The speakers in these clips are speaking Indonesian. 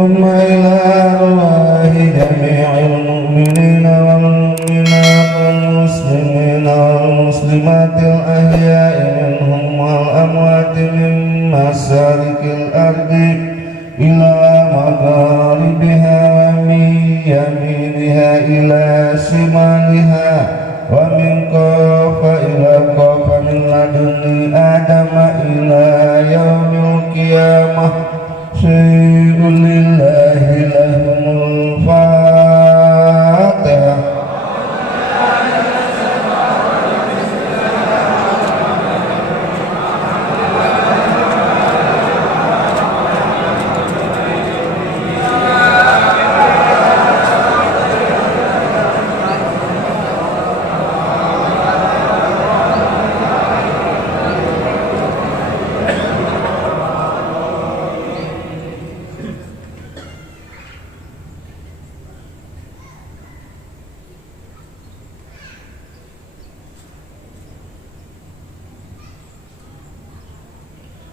ثم إلى أرواح جميع المؤمنين والمؤمنات والمسلمين والمسلمات الأحياء منهم والأموات من مشارق الأرض إلى مغاربها ومن يمينها إلى شمالها ومن قاف إلى قاف من لدن آدم إلى يوم القيامة شيء لله لهم الفاتحة.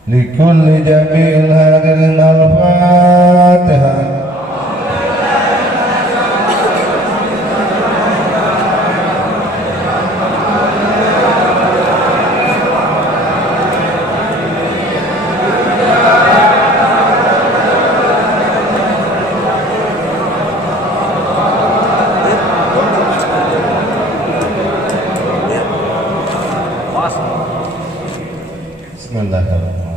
لكل جميع الهادرين الفاتحة. Bismillahirrahmanirrahim.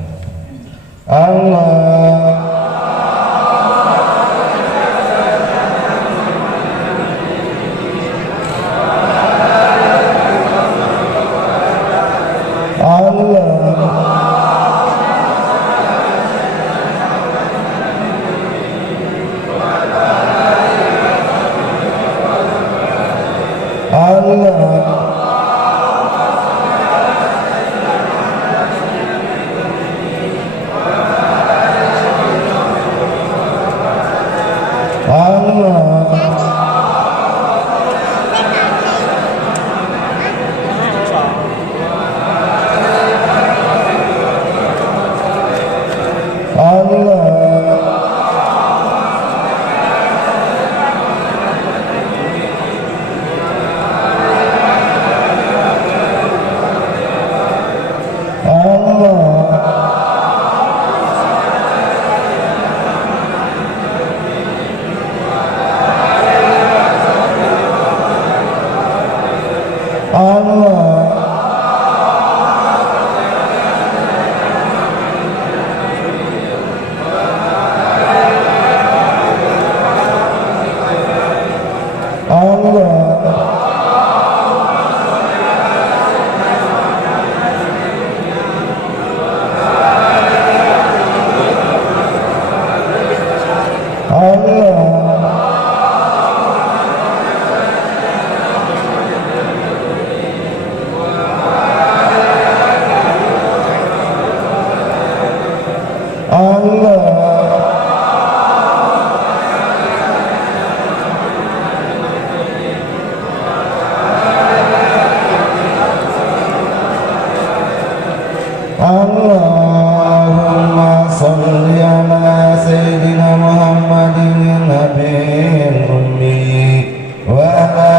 Allah Allahumma salli ala Sayyidina Muhammadin Nabil Ummi wa ala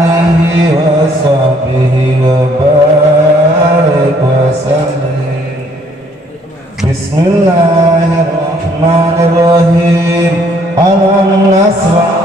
alihi wa sahbihi wa barik wa sallim. Bismillahirrahmanirrahim. Alam nasrah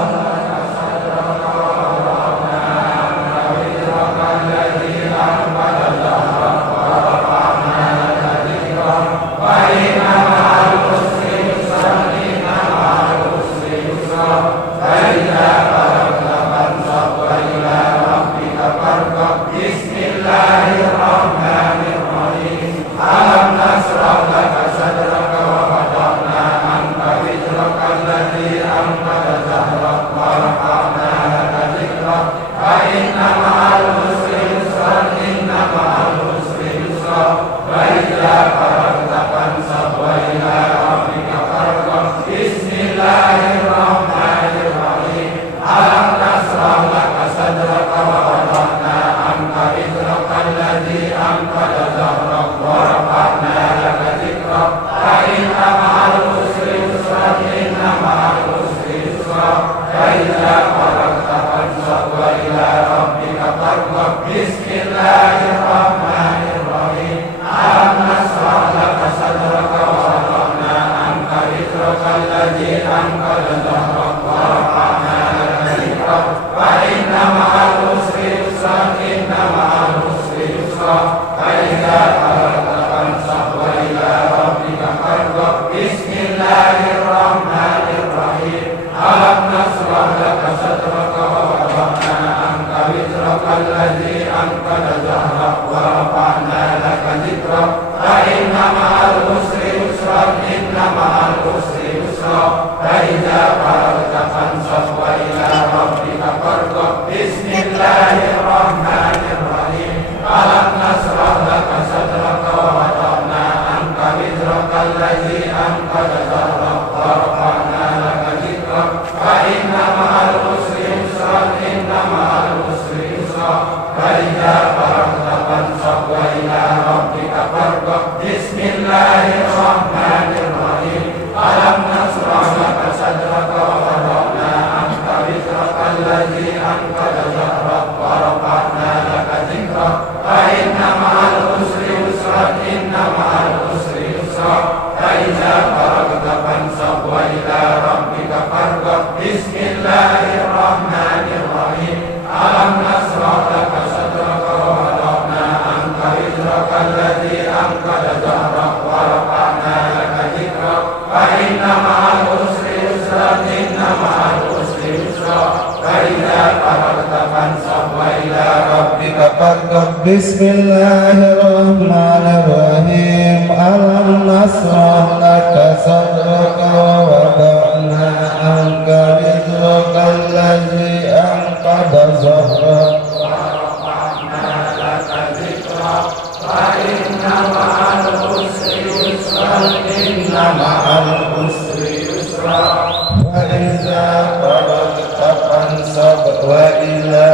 بسم الله الرحمن الرحيم ألم نشرح لك صدرك ووضعنا عنك وزرك الذي أنقض ظهرك ورفعنا لك ذكرك فإن مع العسر يسرا إن مع العسر يسرا وإذا فرغت فانصب وإلى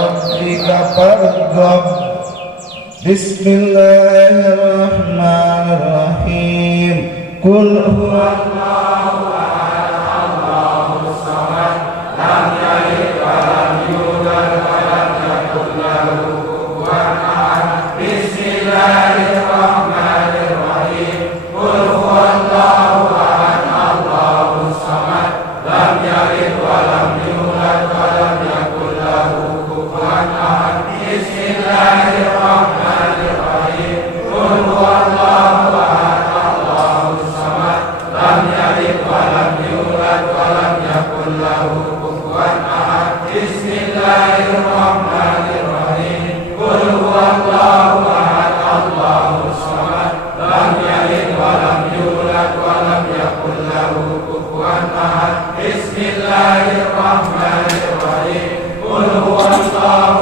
ربك فارغب بسم الله الرحمن الرحيم قل هو الله أحد الله الصمد لم يلد ولم يولد ولم يكن له كفوا أحد بسم الله الرحمن الرحيم قل هو الله أحد الله الصمد لم يلد ولم يولد ولم يكن له كفوا أحد بسم الله الرحمن الرحيم قل هو الله أحد الله الصمد لم يلد ولم يولد ولم يكن له كفوا أحد بسم الله الرحمن الرحيم قل هو الله أحد الله الصمد لم يلد ولم يولد ولم يكن له كفوا أحد بسم الله الرحمن الرحيم قل هو الله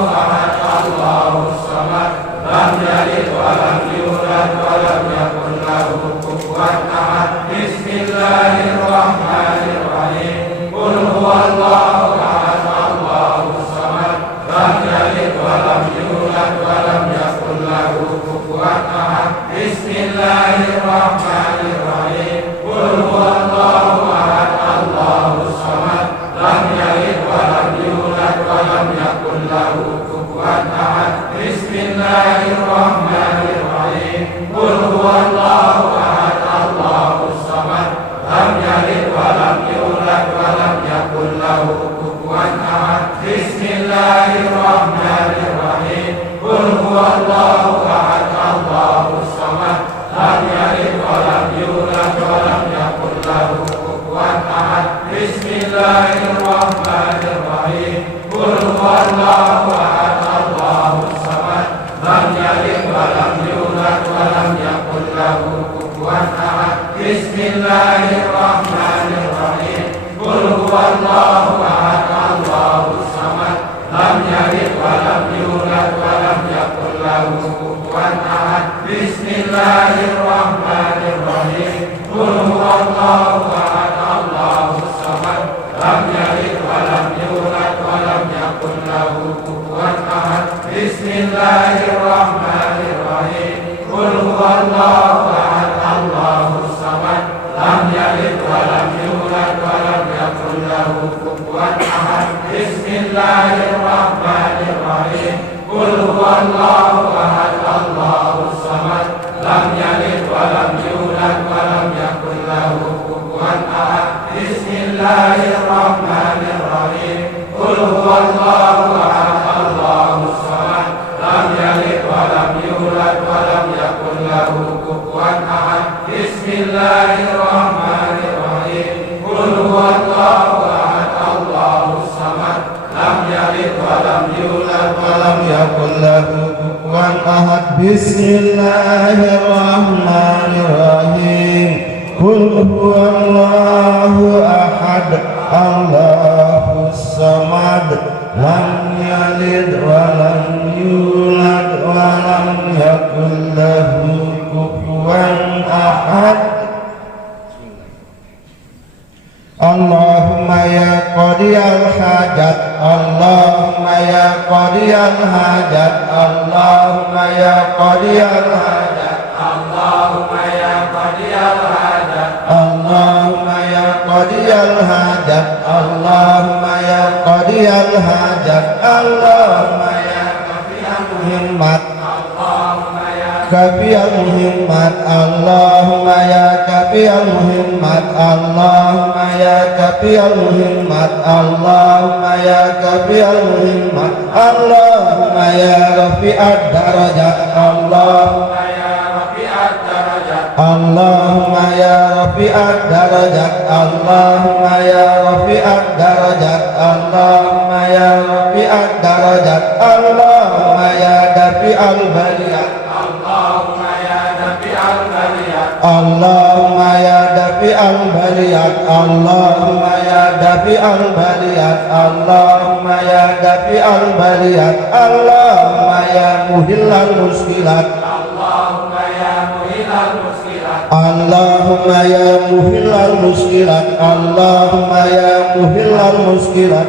أحد الله الصمد لم يلد ولم يولد ولم يكن له كفوا أحد بسم الله الرحمن الرحيم قل هو الله أحد الله الصمد لم يلد ولم يولد ولم يكن له كفوا أحد بسم الله الرحمن الرحيم قل هو الله أحد الله الصمد لم يلد ولم يولد ولم يكن له كفوا أحد بسم الله الرحمن الرحيم قل هو الله أحد الله الصمد لم يلد ولم يولد ولم يكن له كفوا أحد بسم الله الرحمن الرحيم قل هو الله أحد الله الصمد لم يلد ولم يولد ولم يكن له كفوا أحد بسم الله الرحمن الرحيم قل هو الله أحد الله الصمد لم يلد ولم يولد ولم يكن له كفوا أحد بسم الله الرحمن الرحيم قل هو الله أحد الله الصمد لم يلد ولم يولد ولم يكن له كفوا أحد بسم الله الرحمن الرحيم قل هو الله أحد الله الصمد لم يلد ولم يولد ولم يكن له كفوا أحد بسم الله الرحمن الرحيم قل هو الله أحد الله الصمد لم يلد ولم يولد ولم يكن له كفوا أحد بسم الله الرحمن الرحيم قل هو الله Bismillahirrahmanirrahim. Qul huwallahu ahad, Allahus samad, lam yalid wa lam yulad wa lam yakul lahu kufuwan ahad. Allahumma ya qadiyal hajat, Allahumma ya qadiyal hajat, Allahumma ya qadiyal hajat, Allahumma ya qadiyal hajat, Allahumma ya qadiyal hajat, Allahumma ya qadiyal hajat, Allahumma ya qadiyal muhimmat, kafiyal muhimmat, Allahumma ya kafiyal muhimmat, Allahumma ya kafiyal muhimmat, Allahumma ya kafiyal muhimmat, Allahumma ya rafi'ad darajat, Allahumma ya rafi'ad darajat, Allahumma ya rafi'ad darajat, Allahumma ya rafi'ad darajat, Allahumma ya rafi'ad darajat, Allahumma ya dafi'al baliyat, Allahumma ya dafi'al baliyat, Allahumma ya dafi'al baliyat, Allahumma ya dafi'al baliyat, Allahumma ya muhillal muskilat, Allahumma ya muhillal muskilat, Allahumma ya muhillal muskilat, Allahumma ya muhillal muskilat,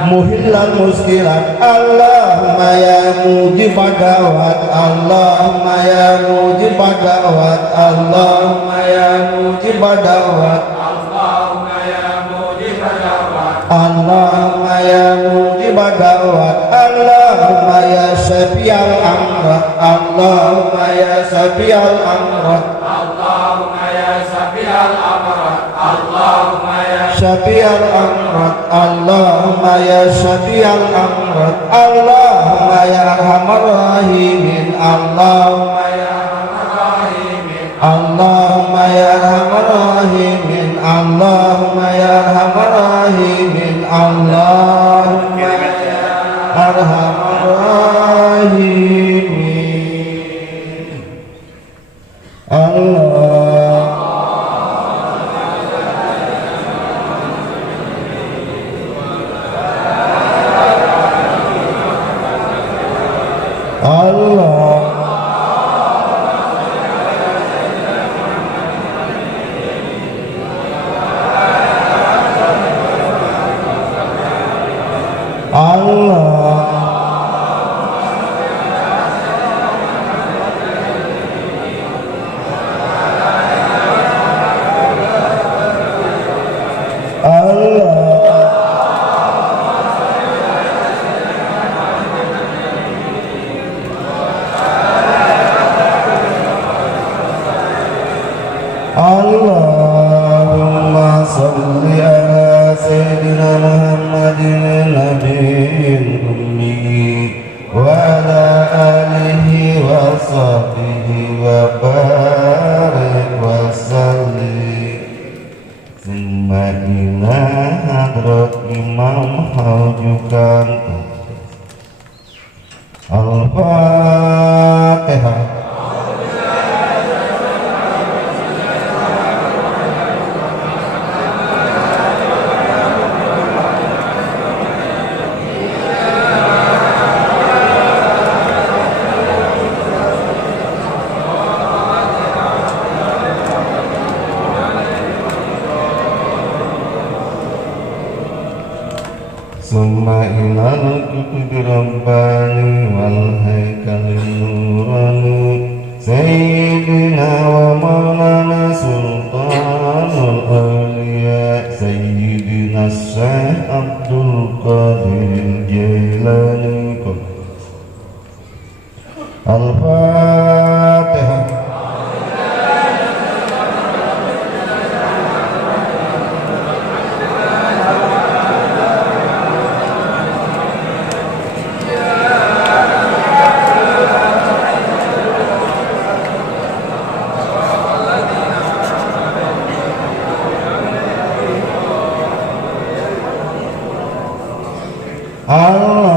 muhillal muskilat, Allahumma ya mujibad da'wat, Allahumma ya mujibad da'wat, Allahumma ya mujibad da'wat, Allahumma ya mujibad da'wat, Allahumma ya mujibad da'wat, Allahumma ya syafi'al amrat, Allahumma ya syafi'al amrat, Allahumma ya syafi'al amrat, Allahumma ya syafi'al amrat, Allahumma ya syafi'al amrat, Allahumma ya arhamar rahimin, Allahumma ya arhamar rahimin, Allahumma ya arhamar rahimin, Allahumma ya arhamar rahimin, Allahumma ya arhamar rahimin. Allah Allahumma salli ala sayyidina Muhammadin nabiyil ummi wa ala alihi wa sahbihi wa barik wa sallim. Summa ila hadrat imam haujukan Al-Fatihah. Summa ilal kutubi rabbani wal haikalin nurani sayyidina wa maulana sultanul awliya sayyidina Syekh Abdul Qadir Jailani. Al-Fatihah. Allah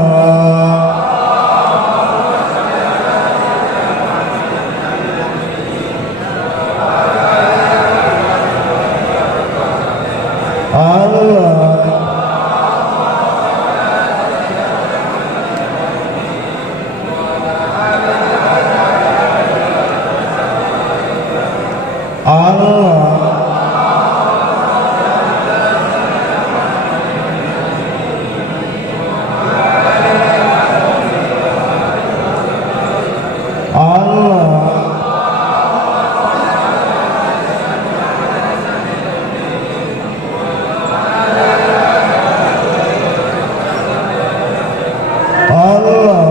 Allah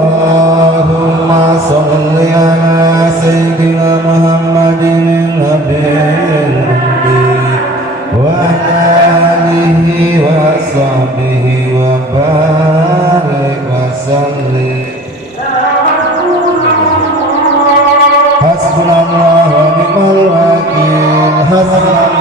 Allahumma sholli ala sayyidina Muhammadin nabiyil ummi wa alihi wa sahbihi wa barik wa sallim. Hasbunallah wa ni'mal wakil. Hasbunallah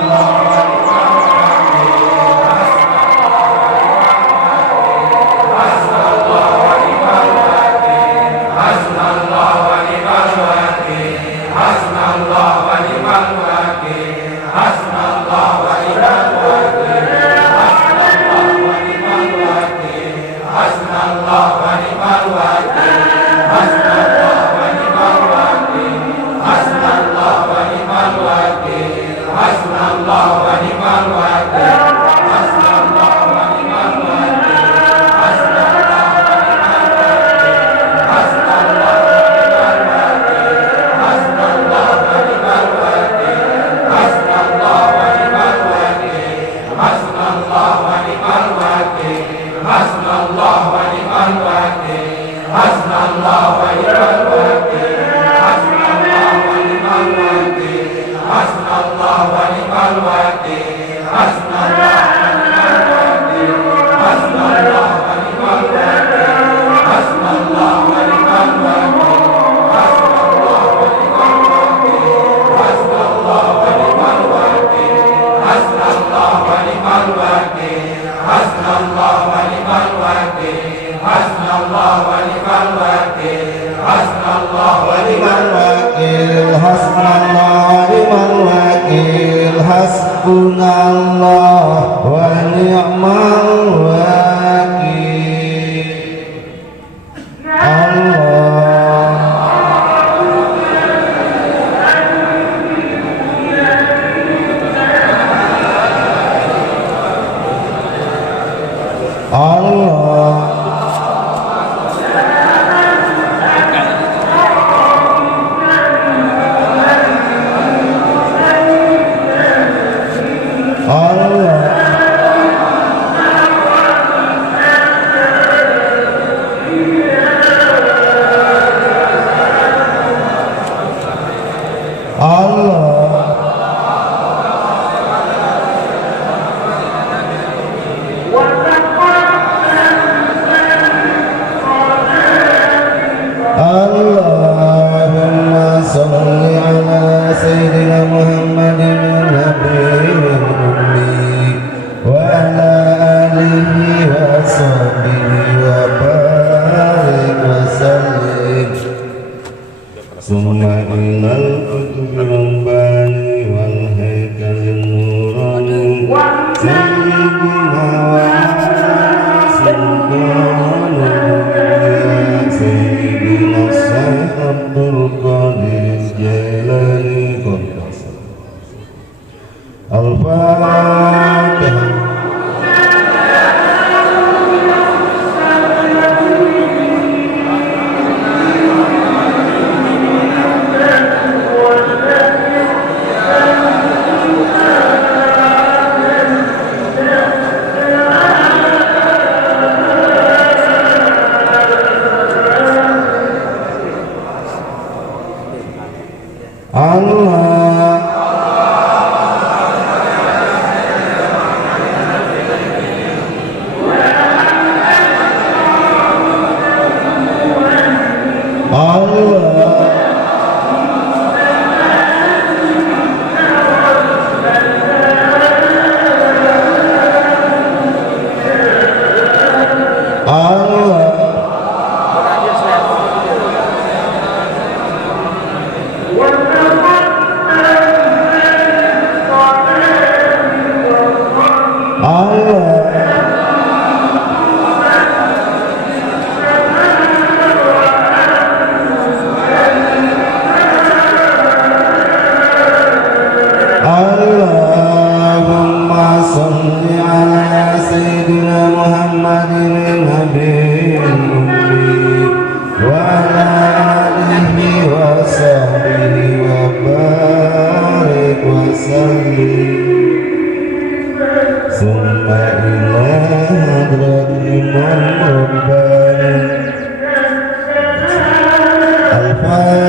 hasbunallah wa ni'mal wakil. Allah Allahumma sholli ala sayyidina Muhammadin nabiyil ummi wa ala alihi wa sahbihi wa barik wa sallim. Summa ilal kutubil rabbani wal haikalin nurani sayyidina wa Abdul Qadir Jailani Qaddas Al-Fatihah. Al-Fatihah.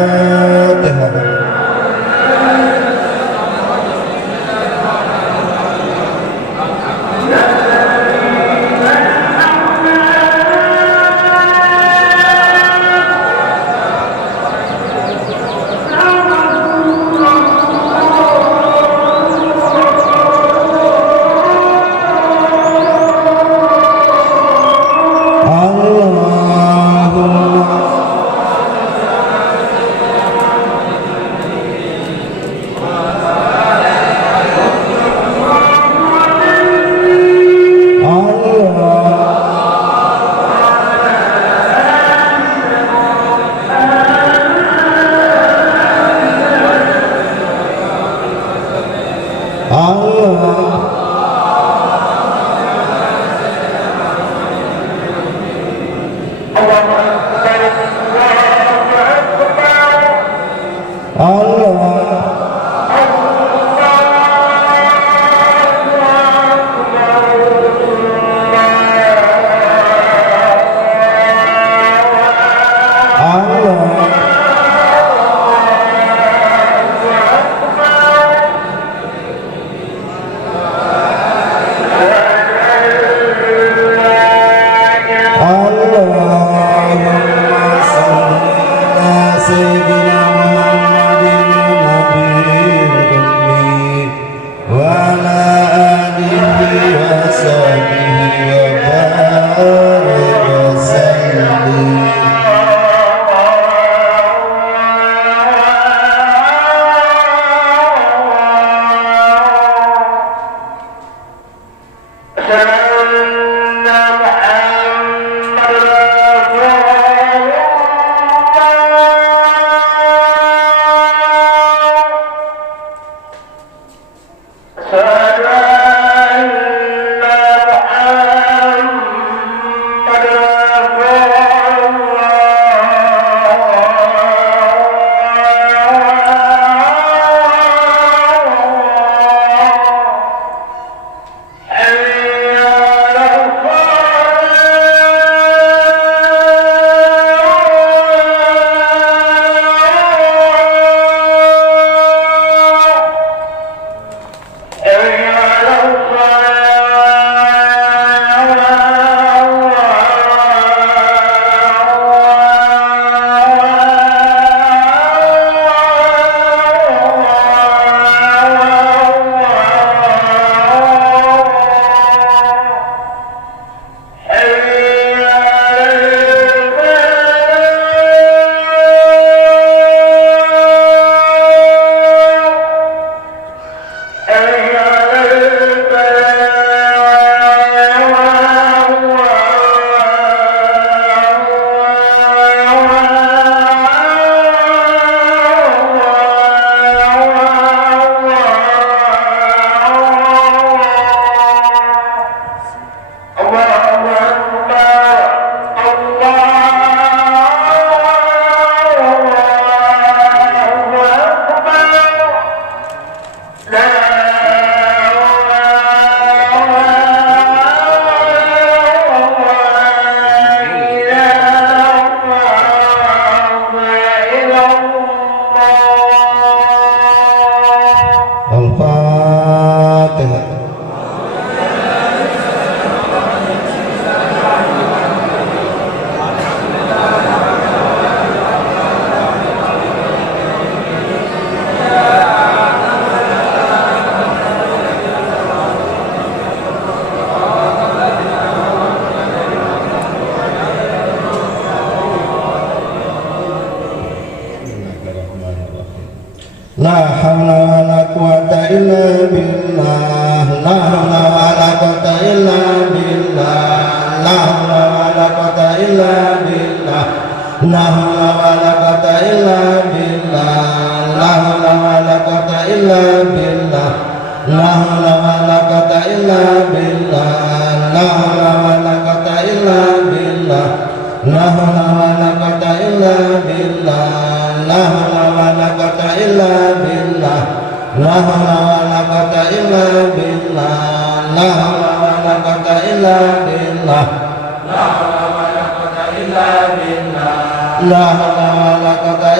La haula wala quwata illa billah. La haula wala quwata illa billah. La haula wala quwata illa billah. La haula wala quwata illa billah. La haula wala quwata illa billah. La haula wala quwata illa billah. La haula wala quwata illa billah. La haula wala quwata illa billah. La haula wala quwata illa billah. La haula wala quwata illa billah. La haula wala quwata illa billah. La haula wala quwata illa billah. La haula wala quwata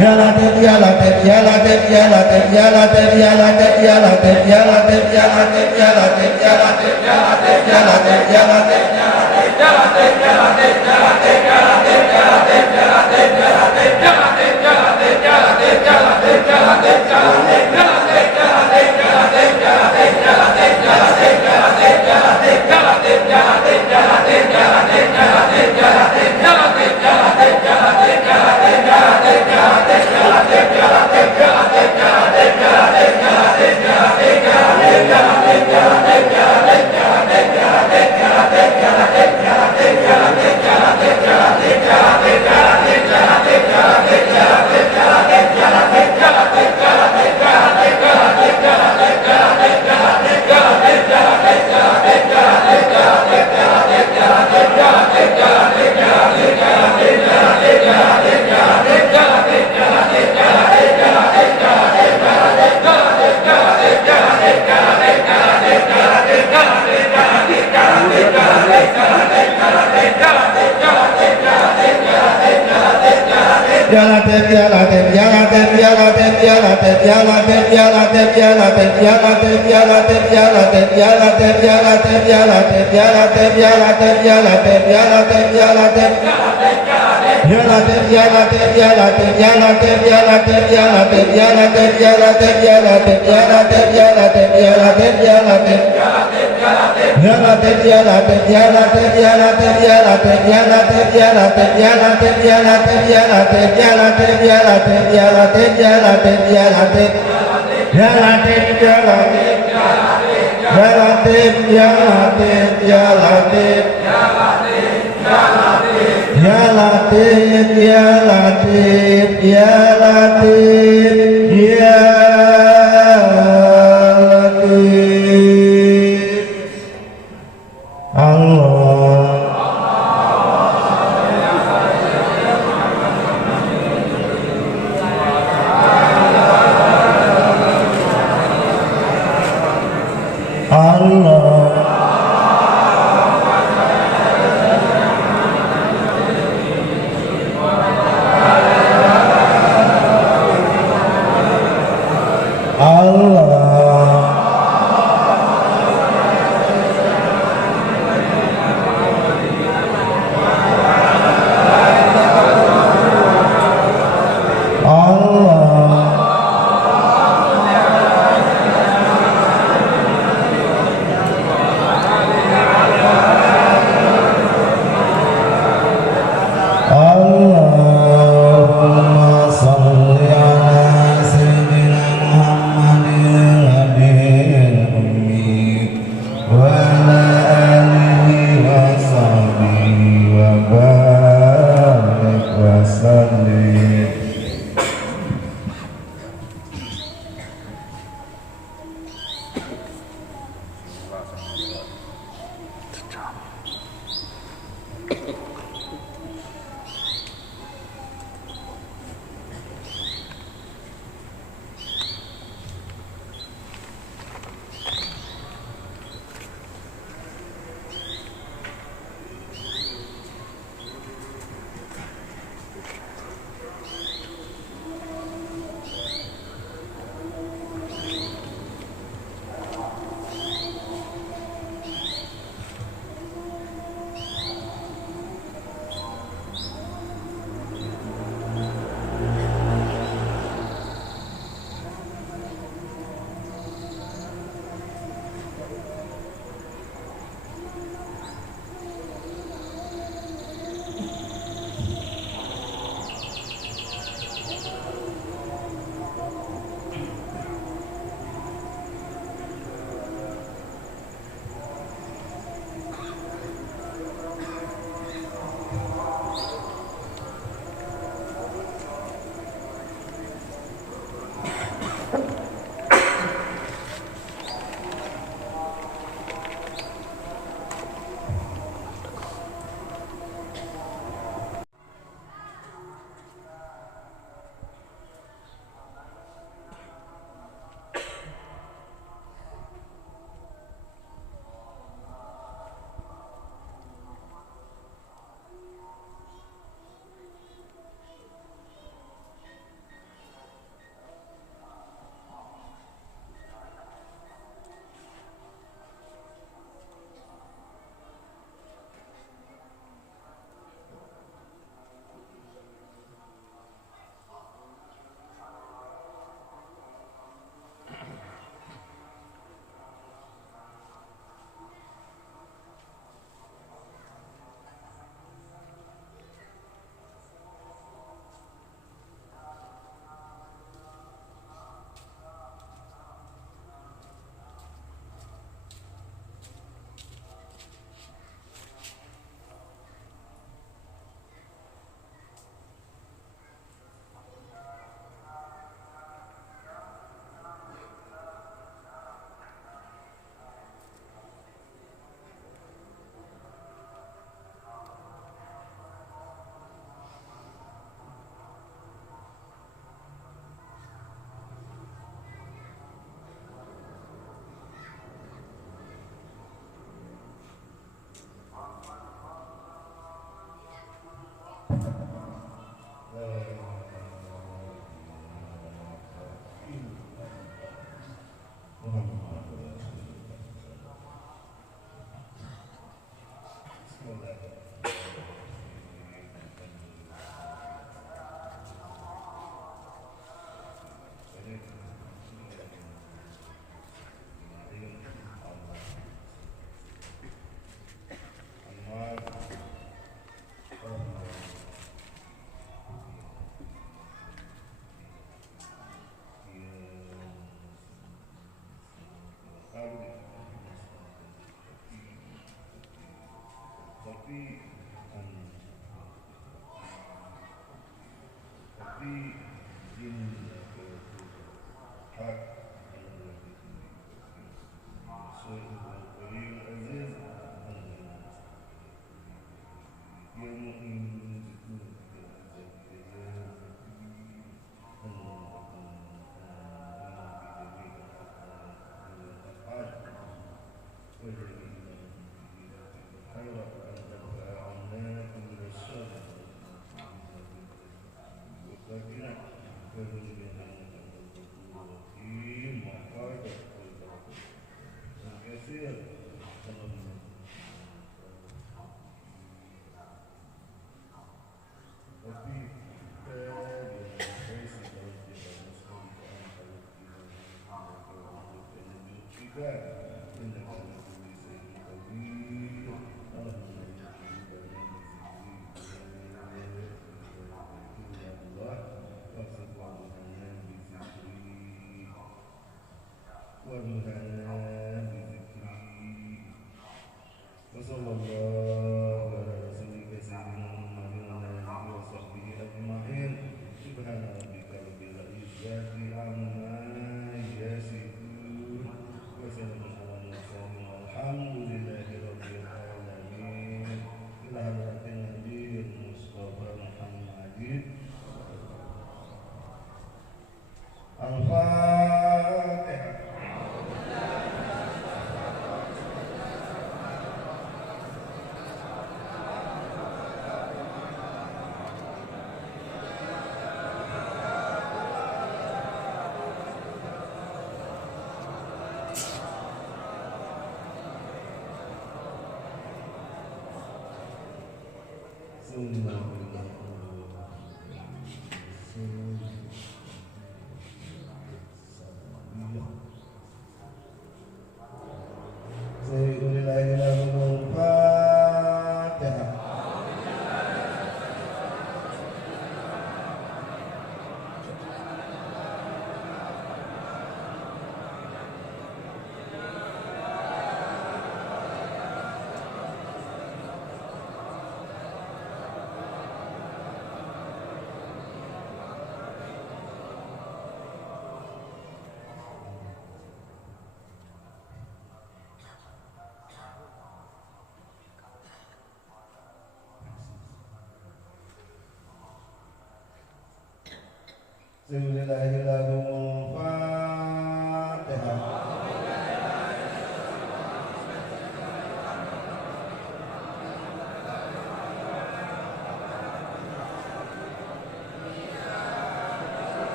Ya Latif ya Latif ya Latif ya Latif ya Latif ya Latif ya Latif ya Latif ya Latif ya Latif ya Latif ya Latif ya Latif ya Latif Ya Latif ya Latif ya Latif ya Latif ya Latif ya Latif ya Latif ya Latif ya Latif ya Latif ya Latif ya Latif ya Latif ya Latif ya Latif ya Latif ya Latif ya Latif ya Latif Ya Latif ya Latif ya Latif ya Latif ya Latif ya Latif ya Latif ya Latif ya Latif ya Latif ya Latif ya Latif ya Latif Ya Latif ya Latif ya Latif ya Latif ya Latif ya Latif ya Latif ya Latif ya Latif ya Latif ya Latif ya Latif ya Latif ya Latif ya Latif Ya Latif ya Latif Ya Latif ya Latif ya Latif Ya Latif ya Latif ya Latif ya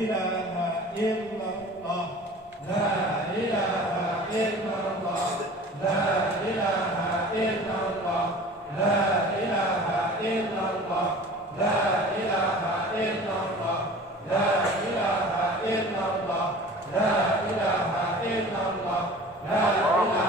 ilaha illallah, la ilaha illallah, la ilaha illallah, la ilaha illallah, la ilaha illallah, la ilaha illallah, la ilaha illallah, la ilaha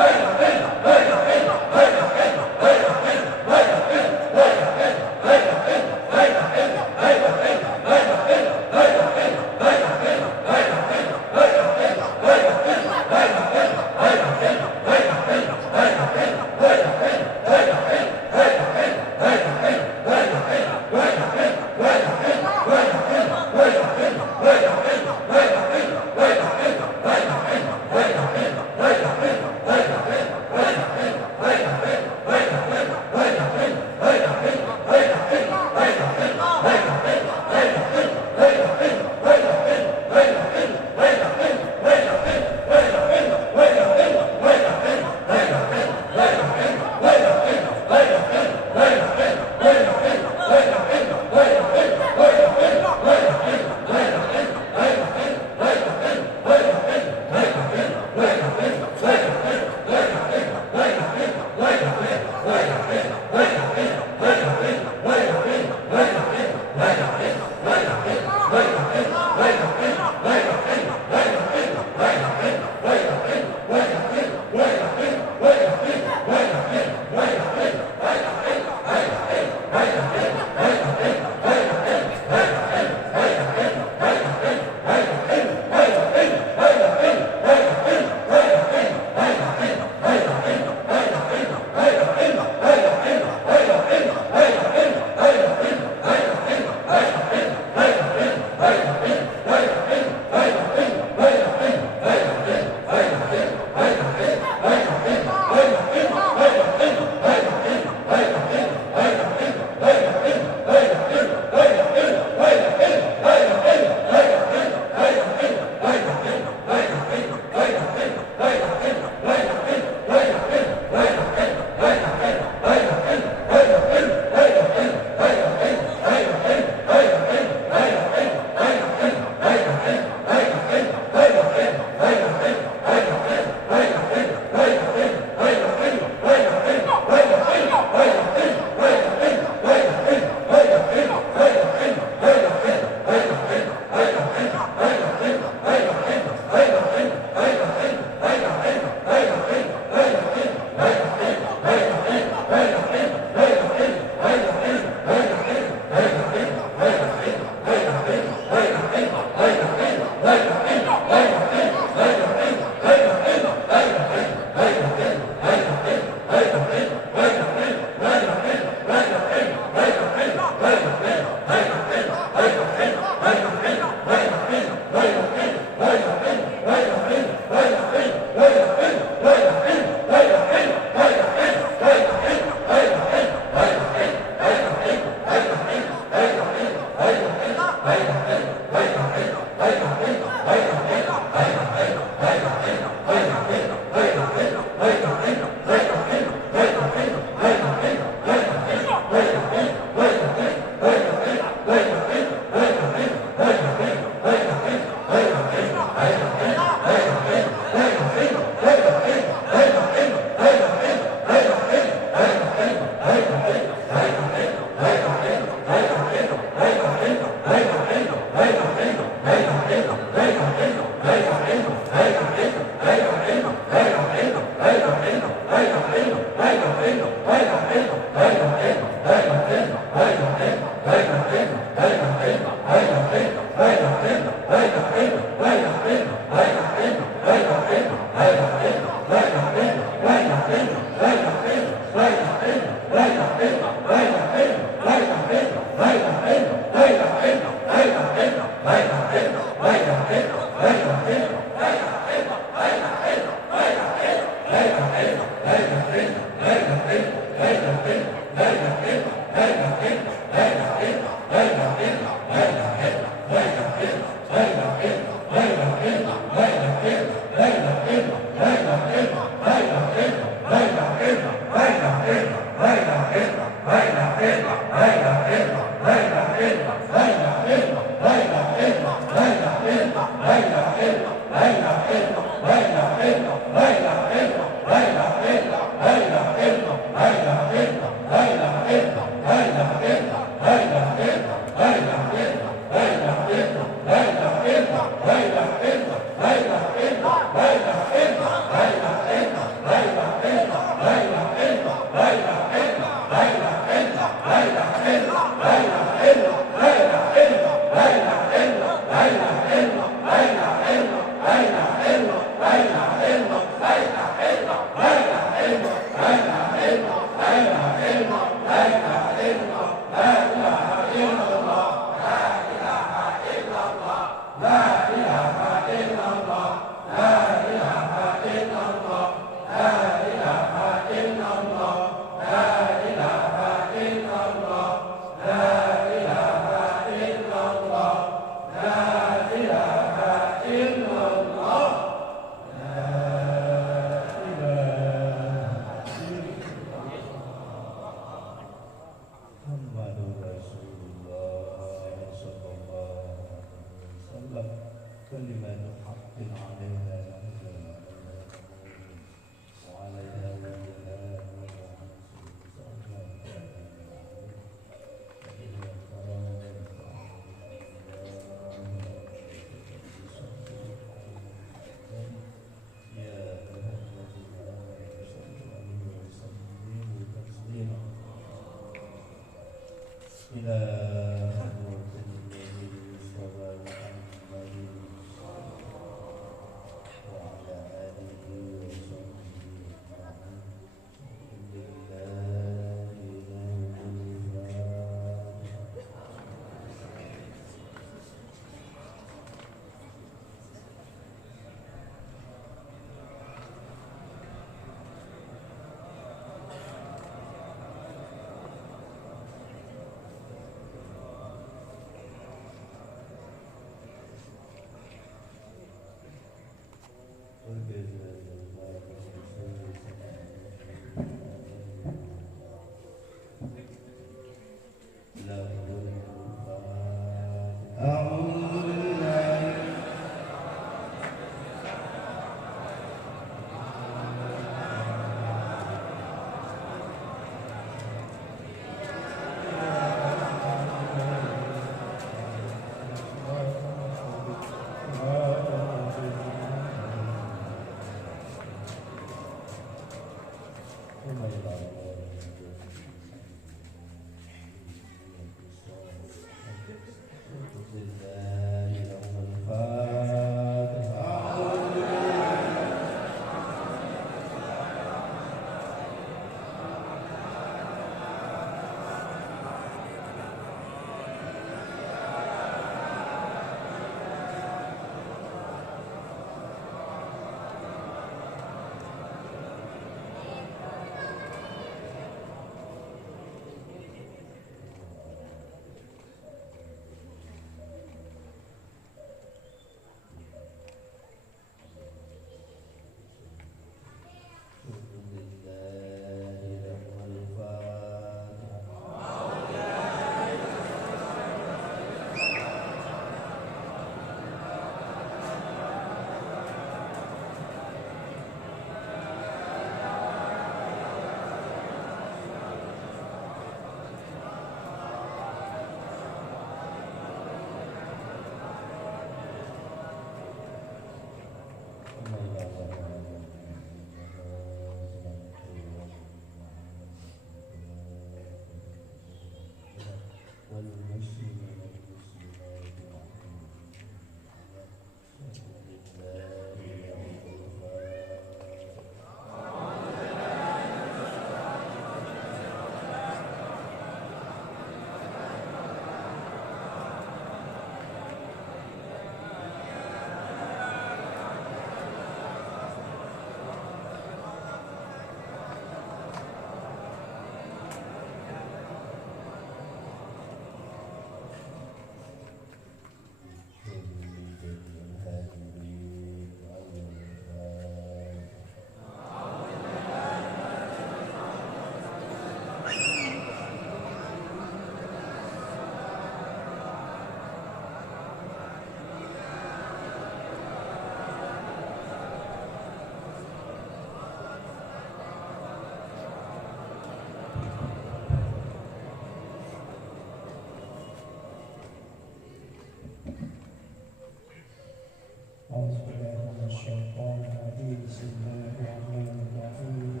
Bismillahirrahmanirrahim.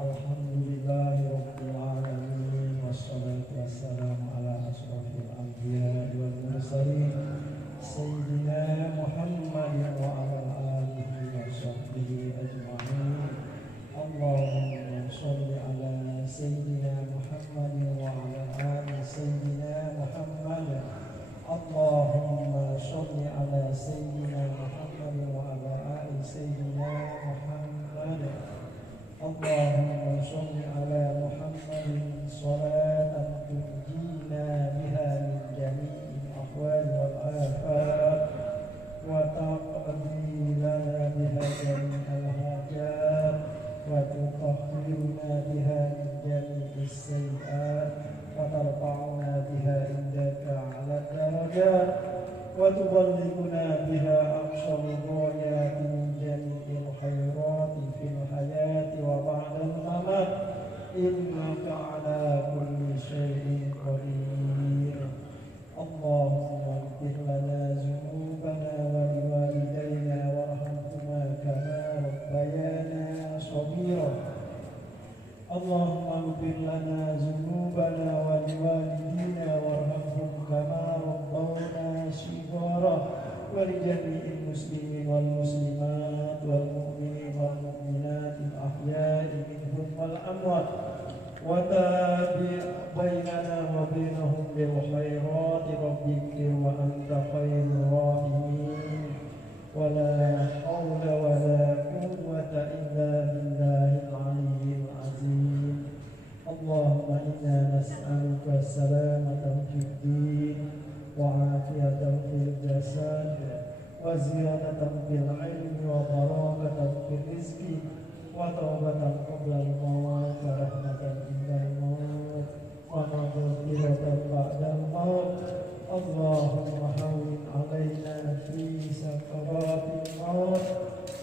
Alhamdulillahirabbil alamin wassalatu wassalamu ala asrofil anbiya'i wal mursalin sayyidina Muhammadin wa ala alihi wa sahbihi ajma'in. Allahumma sholli ala sayyidina Muhammadin wa ala ali sayyidina Muhammad. Allahumma sholli ala sayyidina Muhammadin wa ala ali sayyidina Muhammad. Allahumma sholli ala Muhammadin salatan tunjina biha min jami'il ahwal wal afat wa taqdi lana biha jami'al hajat wa tutahhiruna biha min jami'is sayyi'at wa tarfa'una biha indaka 'ala darajat wa tuballighuna biha aqsal ghayat min jami'il khairat fil hayati wa ba'dal mamat innaka 'ala kulli shay'in qadir. Allahumma ighfir lana dhunubana wa liwalidayna warhamhuma kama rabbayana shaghira. Allahumma ighfir lana dhunubana wa liwalidayna warhamhum kama rabbawna shighara wa lijami'il muslimin wal muslimat wal mu'minin wal mu'minat al ahya'i minhum wal amwat wa tabi' bainana wa bainahum bil khairati rabbikir wa anta khairur rahimin wa la hawla wa la quwwata illa billahil aliyyil azim. Allahumma inna nas'aluka salamatan fid din wa afiyatan fil jasad wa ziyadatan fil ilmi wa barakatan fil rizqi wa tawbatan qabla al-maut wa rahmatan indal maut wa maghfiratan ba'dal maut. Allahumma hawwin 'alaina fi sakaratil maut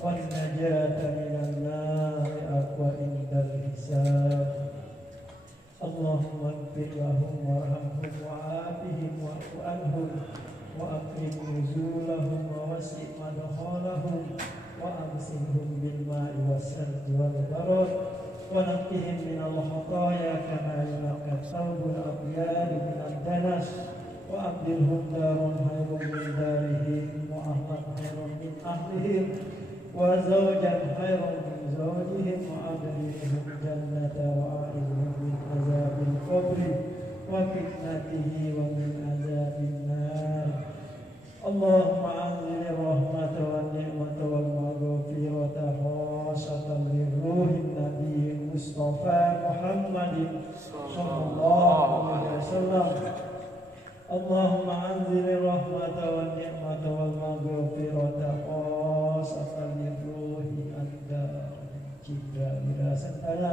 wan najata minan nar wa indal hisab. Allahumma ighfir lahum warhamhum wa'afihim wa'fu anhum wa akrim nuzulahum wa wasi' madkhalahum wa amsihum bil ma'i was-salji wal barad wa naqqihim min al-khataaya kama yunqqa thawbul abyad min ad-danas wa abdilhum daran khairan min darihim wa ahlan khairan min ahlihim wa zawjan khairan min zawjihim wa adkhilhum jannata wa a'idhum min azabil qabri wa fitnatihi wa min azabin nar. Allahumma anzil rahmata wa ni'mata wal maghfirata khasatan li ruhin nabiyil Mustafa Muhammadin sallallahu alaihi wasallam. Allahumma anzil rahmata wa ni'mata wal maghfirata khasatan li ruhi anta Jibril santana.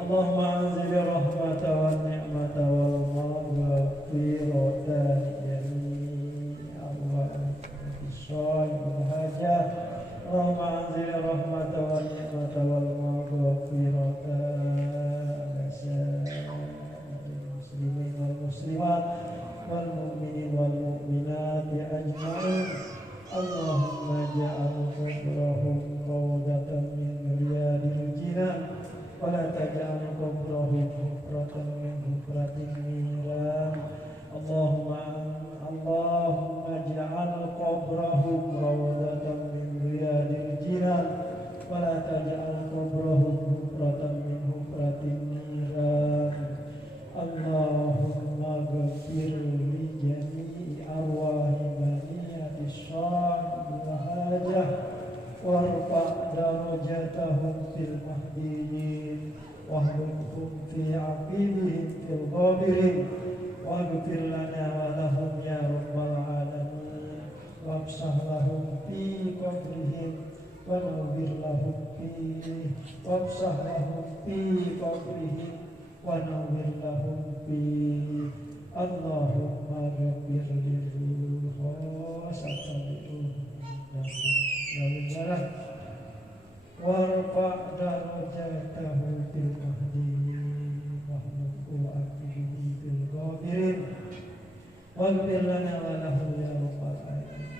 Allahumma anzil rahmata wa ni'mata wal maghfirata Allahumma anzil rahmata wa ni'mata wal maghfirata muslimin wal muslimat wal mu'minin wal mu'minat ajma'in. Allahumma ja'al qabrahum rawdatan min riyadil jinan wa la taj'al qabrahum hufratan min hufratin niran. Allahumma ja'al qabrahum rawdatan min riyadil jinan wa la taj'al qabrahum hufratan min hufratin niran. Allahumma ghfir li jami'i arwahi baniyati syahid wa hajah warfa' darajatahum fil mahdiyyin wahdhum fi aqibihim fil ghabirin waghfir lana wa lahum ya rabbal alamin wafsah lahum fi qabrihim wa nawwir lahum fihi wafsah lahum fi qabrihim wa nawwir lahum fihi. Allahumma ghfir lil khasatan warfa' darajatahu fil mahdiyyin wahdhum aqibihim fil ghabirin waghfir lana wa lahum ya rabbal alamin.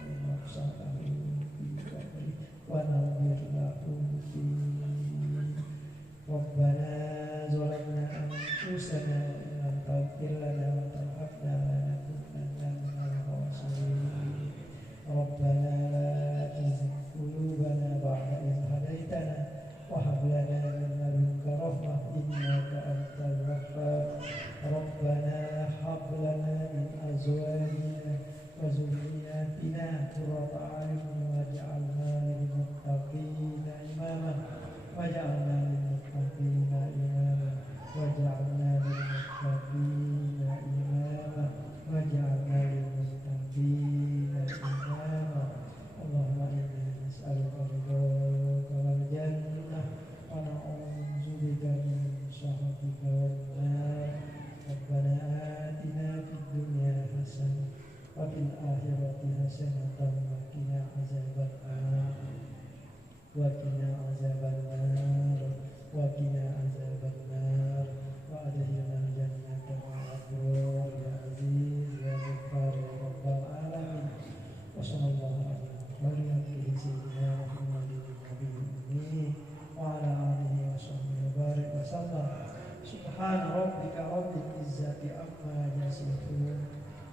العزة عما يصفون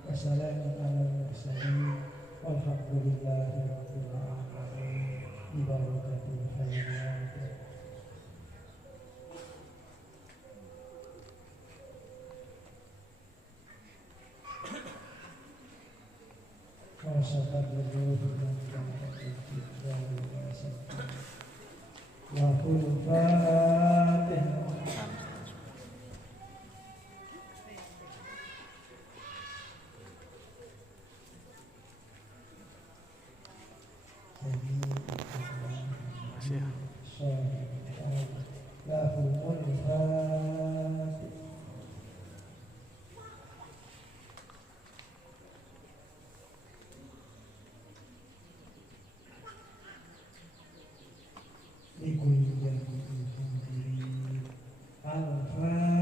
وسلام على المرسلين والحمد لله رب العالمين ببركة الخيرات. وشكر الروح من جنة الجبال والسماء وكل فاتحة. Al-Fatihah.